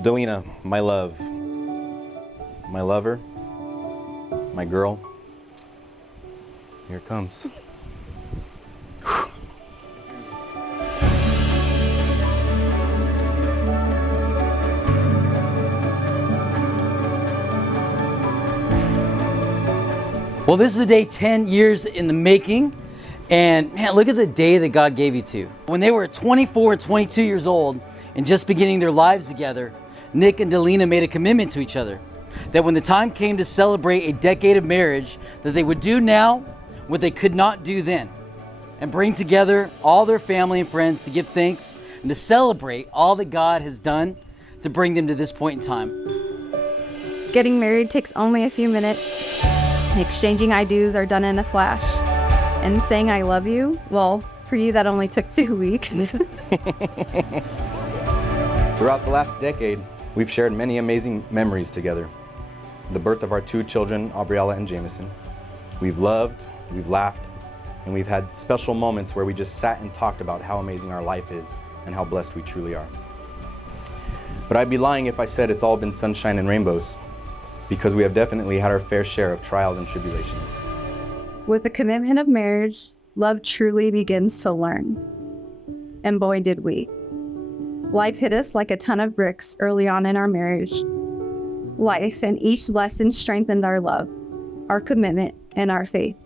Daleena, my love, my lover, my girl, here it comes. Well, this is a day 10 years in the making, and man, look at the day that God gave you to. When they were 24 and 22 years old and just beginning their lives together, Nick and Daleena made a commitment to each other that when the time came to celebrate a decade of marriage, that they would do now what they could not do then, and bring together all their family and friends to give thanks and to celebrate all that God has done to bring them to this point in time. Getting married takes only a few minutes. Exchanging I do's are done in a flash. And saying I love you, well, for you that only took 2 weeks. Throughout the last decade, we've shared many amazing memories together. The birth of our 2 children, Aubriella and Jameson. We've loved, we've laughed, and we've had special moments where we just sat and talked about how amazing our life is and how blessed we truly are. But I'd be lying if I said it's all been sunshine and rainbows, because we have definitely had our fair share of trials and tribulations. With the commitment of marriage, love truly begins to learn. And boy, did we. Life hit us like a ton of bricks early on in our marriage. Life and each lesson strengthened our love, our commitment, and our faith.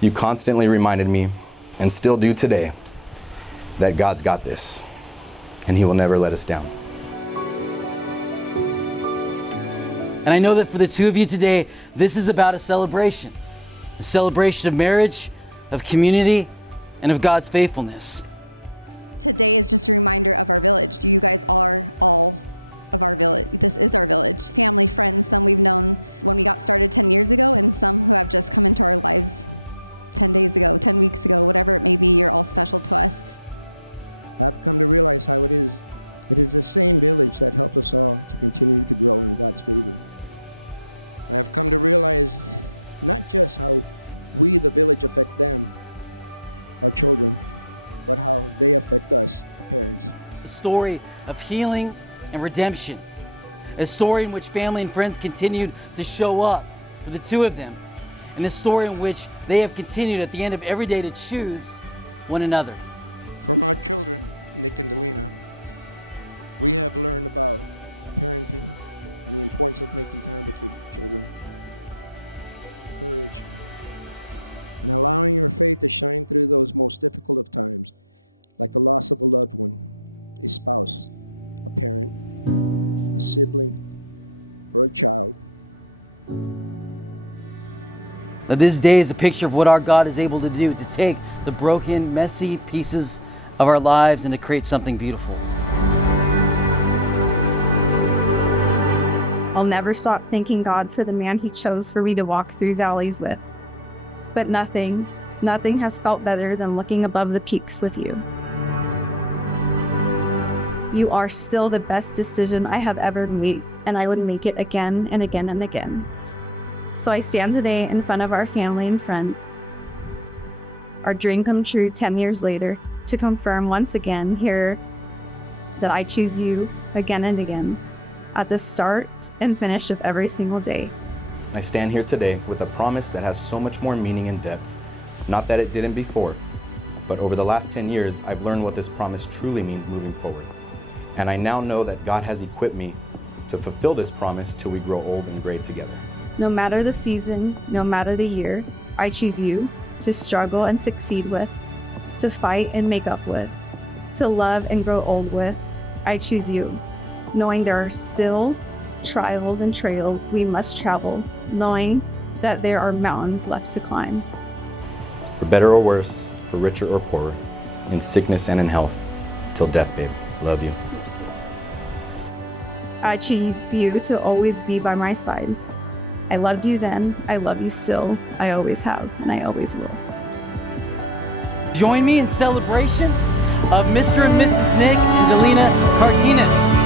You constantly reminded me, and still do today, that God's got this, and He will never let us down. And I know that for the 2 of you today, this is about a celebration of marriage, of community, and of God's faithfulness. A story of healing and redemption. A story in which family and friends continued to show up for the 2 of them. And a story in which they have continued at the end of every day to choose one another. Now, this day is a picture of what our God is able to do, to take the broken, messy pieces of our lives and to create something beautiful. I'll never stop thanking God for the man He chose for me to walk through valleys with. But nothing has felt better than looking above the peaks with you. You are still the best decision I have ever made, and I would make it again and again and again. So I stand today in front of our family and friends, our dream come true 10 years later, to confirm once again here that I choose you again and again at the start and finish of every single day. I stand here today with a promise that has so much more meaning and depth. Not that it didn't before, but over the last 10 years, I've learned what this promise truly means moving forward. And I now know that God has equipped me to fulfill this promise till we grow old and gray together. No matter the season, no matter the year, I choose you to struggle and succeed with, to fight and make up with, to love and grow old with. I choose you, knowing there are still trials and trails we must travel, knowing that there are mountains left to climb. For better or worse, for richer or poorer, in sickness and in health, till death, babe. Love you. I choose you to always be by my side. I loved you then, I love you still, I always have, and I always will. Join me in celebration of Mr. and Mrs. Nick and Daleena Cardenas.